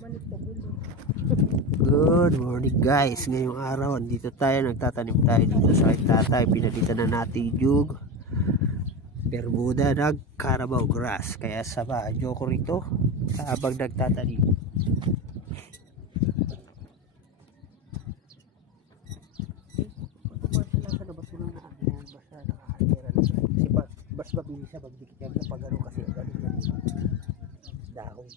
Good morning guys. Ngayong araw andito tayo, nagtatanim tayo dito sa aking tatay. Pinalitan na natin yung Bermuda ng Carabao grass. Kaya samahan nyo ko rito habang nagtatanim. Mas mabilis siya magdikit yan sa pag-ano kasi ganun dahon.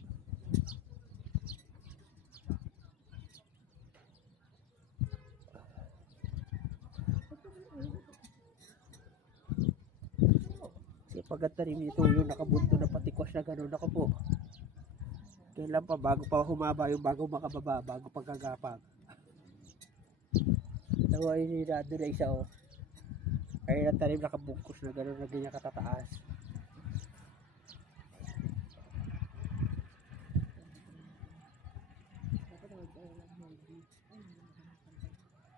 Kasi pagkatanim nito yung nakabunto na patikwas na gano'n ako po. Kailan pa bago pa humaba yung bago makababa, bago pagkagapag. Nawa yun yung nado na isa o. Kaya natanim nakabungkus na gano'n na ganyan katataas.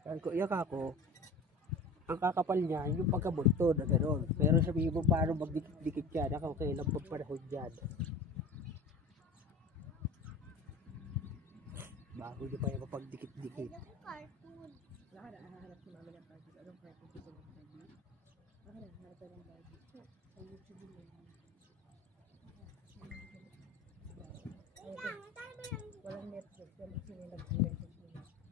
Sabi ko, iyak ako. Ang kakapal niya, yung pagkabunto na gano'n. Pero sabihin mo paano magdikit-dikit yan, ako kailang pagpanahon dyan. Bago niyo pa yung mapagdikit-dikit. Nakahanap si mama ng cartoon. Anong cartoon ko ng cartoon? Nakahanap ng Barbie. Sa YouTube mo. Walang Netflix.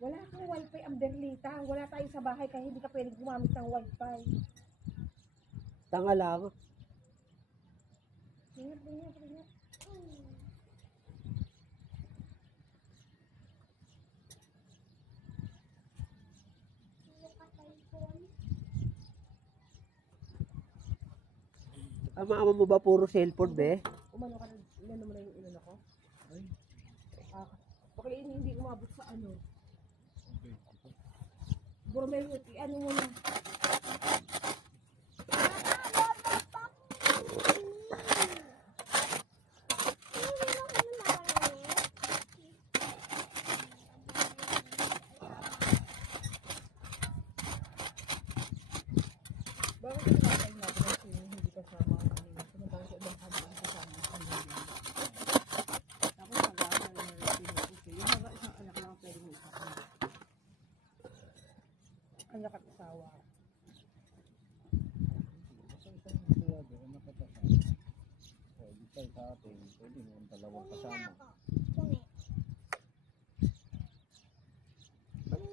Wala akong wifi ang Berlita. Wala tayo sa bahay kaya hindi ka pwedeng gumamit ng wifi. Tanga lang. Ingat. Ama mo ba puro cellphone, be? Umano ka na, ilan naman na yung ilan ako? Ay. Baka hindi umabot sa ano. Buro may ano mo na. Anak at asawa. Pwede mo yung dalawang kasama.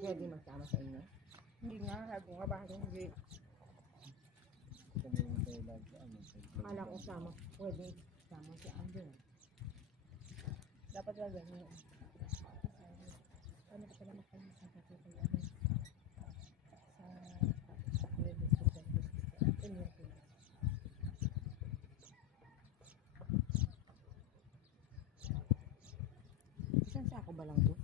Pwede masama sa inyo? Hindi nga, sabi nga bakit hindi. Akala ko sama, pwede sama si Andrew. Dapat lang ganyan. Ano ka pala makalit sa kapitay? Isang sako ba lang to?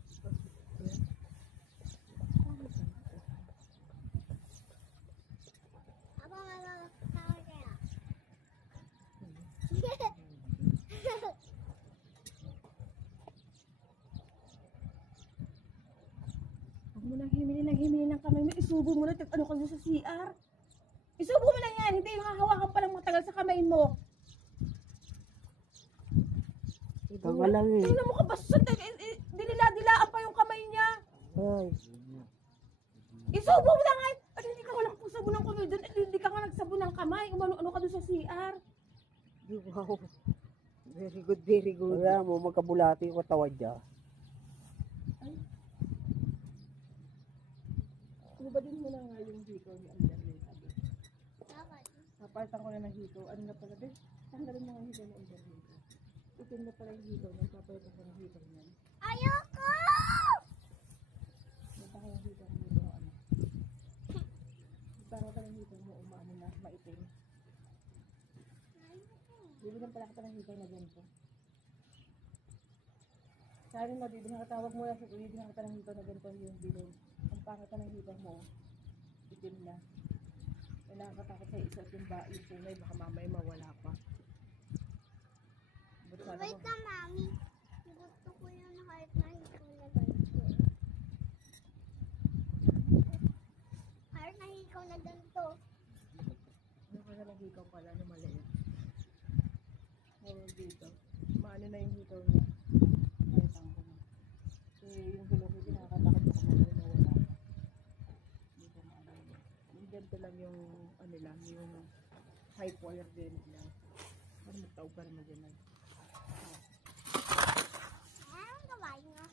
Huwag mo nang himili ng kamay mo. Isubo mo na. Ano ka sa CR? Isubo mo na yan. Hindi yung hahawakan pa lang matagal sa kamay mo. Tanga lang eh. Tingnan mo ka ba? Dinila-dilaan pa yung kamay niya. Ay. Isubo mo na nga. At hindi ka walang pusabo ng kamay doon. At hindi ka nga nagsabo ng kamay. Umano-ano ka doon sa CR. Wow. Very good, very good. Wala mo, magkabulati yung katawan niya. Ay. Ubadin mo na nga yung hikaw ni Anderlita. Napalitan ko na ng hikaw. Ano na pala din? Tanggalin mo nga hikaw ni Anderlita. Itin na pala yung hikaw niya. Papalitan ko ng hikaw niya. Ayoko! Napaka yung hikaw mo ito. Ano? Para ka ng hikaw mo umaano na maitim. Bibigyan pala kita ng hikaw na ganito. Sabi mo, bibigyan katawag mo lang sa bibigyan kita ng hikaw na ganito yung bilog. Ang pangit na hikaw mo, itim na. May nakakatakot sa isa yung tunay, baka mamaya mawala pa. Wait na, mami. Gusto ko yung kahit na hikaw na ganito. Kahit na hikaw na ganito. Ano ka na hikaw pala na maliit? Dito. Maano na yung hikaw niya. Ay, tangko na. yung pipe wire din lang. Para magtaog ka naman dyan. Anong gawain mo?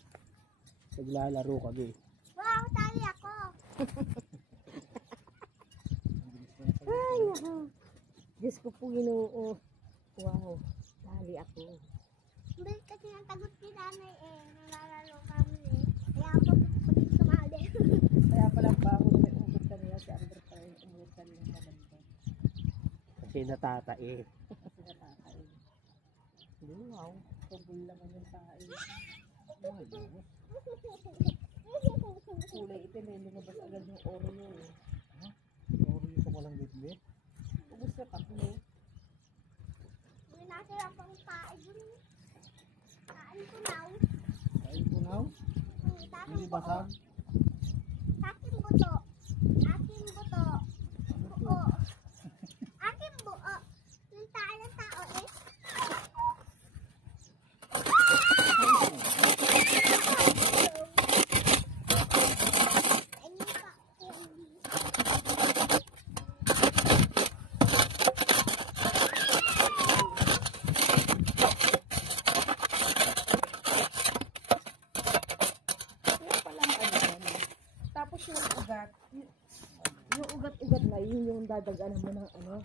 Naglalaro kami. Wow, tali ako. Ay, nako. Diyos ko po, Ginoo. Wow, tali ako. Hindi kasi ng tagot ni nanay eh. Nalalaro kami eh. Kaya ako pagpapagin sumali. Kaya pala ba ako na may ugot kanina si Andrew pa rin umugot kanina sa ganito. Kasi natatae. Kasi natakain. Hindi, wow. Tubol naman yung tayo. Kulay itim eh. Lumabas agad yung Oreo eh. Oreo sa walang bitbit. Ubus na tatlo. May nasira pang tae dun. Taan ko now. Kain ko now. Hindi basag. Aking buto. Aking buto. Buo. Aking buo. Yung tae ng tao eh. Ayun pa. Kaya palang ano yan. Tapos yung ugat. Yung ugat-ugat na yun yung dadaganan mo ng ano.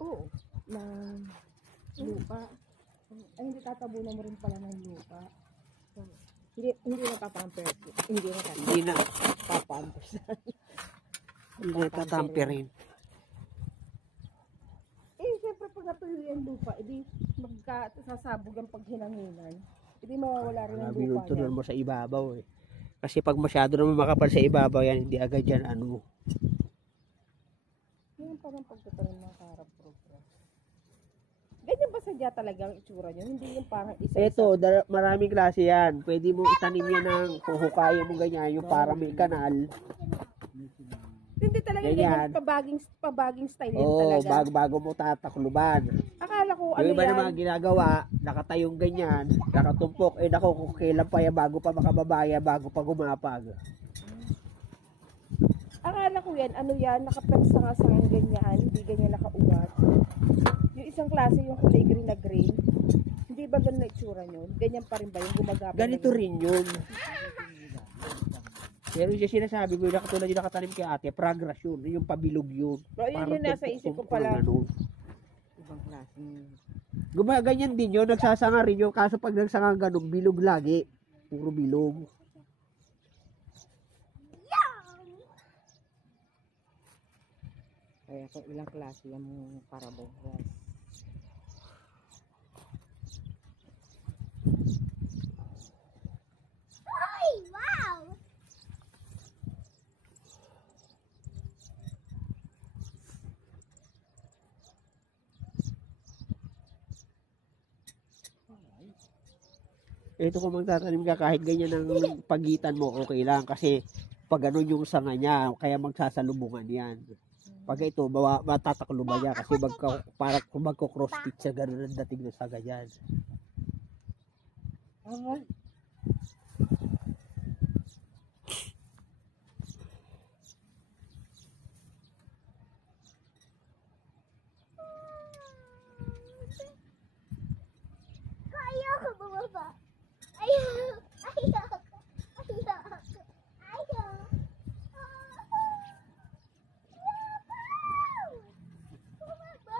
Oo. Ng lupa. Ay, hindi tatabunan mo rin pala ng lupa. Hindi na papamper. Hindi na Hindi na. papamper. Hindi natatampirin. Eh, siyempre pag natuloy ang lupa, edi magkasasabog ang paghinanginan. Edi mawawala rin ang lupa Binutunan niya. mo sa ibabaw eh. Kasi pag masyado naman makapal sa ibabaw yan, hindi agad yan ano. Yun parang pagtatanim ng karap program. Ganyan ba sadya talaga ang itsura niyo? Hindi yung parang isa-isa. Ito, maraming klase yan. Pwede mo itanim yan ng huhukayin mo ganyan, yung parang may kanal. Hindi talaga Ganyan. ganyan. Pabaging style yan Oo, talaga. bago mo tatakluban. Akala ko ano Yung iba yan. naman ginagawa, nakatayong ganyan, nakatumpok, naku, kung kailan pa yan bago pa makababaya, bago pa gumapag. Akala ko yan, ano yan, nakapensa-sangang ganyan, hindi ganyan nakaugat. Yung isang klase, yung kulay green na green, hindi ba ganun na itsura nyo? Ganyan pa rin ba yung gumagapang? Ganito rin yun. Pero yung sinasabi ko, yung nakatulad yung nakatanim kay ate, progress yun, yung pabilog yun. Pero yun yung nasa isip ko pala. Ibang klase. Gumaganyan din yun, nagsasanga rin yun, kaso pag nagsanga ganun, bilog lagi. Puro bilog. Kaya kung ilang klase yung parabog grass. Ay, wow! Ito kung magtatanim ka, kahit ganyan ang pagitan mo, okay lang. Kasi pag ganun yung sanga niya, kaya magsasalubungan yan. Pag ito, matatakluban niya kasi parang kung magko-cross stitch siya, ganun ang dating ng saga yan. Alright. Ayoko bumaba. Ayoko. Ayoko. Ayoko. Ayoko. Bumaba.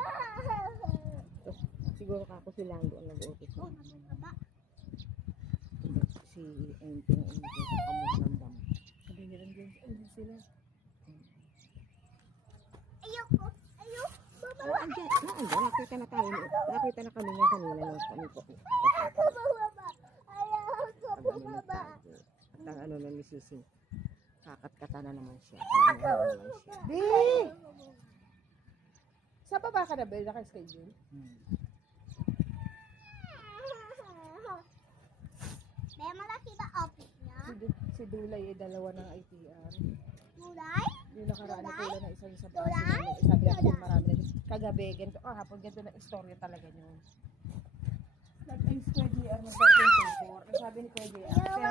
Siguro kako si Lando ang nag-utos. Bumaba. Si Enteng ang kamuhang sabi niya rin din, sila. Ayoko. Ayoko. Bumaba. Nakita na tayo. Nakita na kami niya kanina nung kami po. Ayoko bumaba. Ayoko bumaba. At ang ano na ni Sisi, kakat-kata na naman siya. Di! Sa baba ka na ba? Naka-schedule? May malaki ba office niya? Si Dulay ay dalawa ng ITR. Kulay? Yung nakaraan na pula na isang sa Dulay? baso. Sabi natin marami na. Kagabi, ganito. Hapon, ganito na istorya talaga yun. Nag-ice Kuya JR ng 13.4. Sabi ni Kuya JR, kaya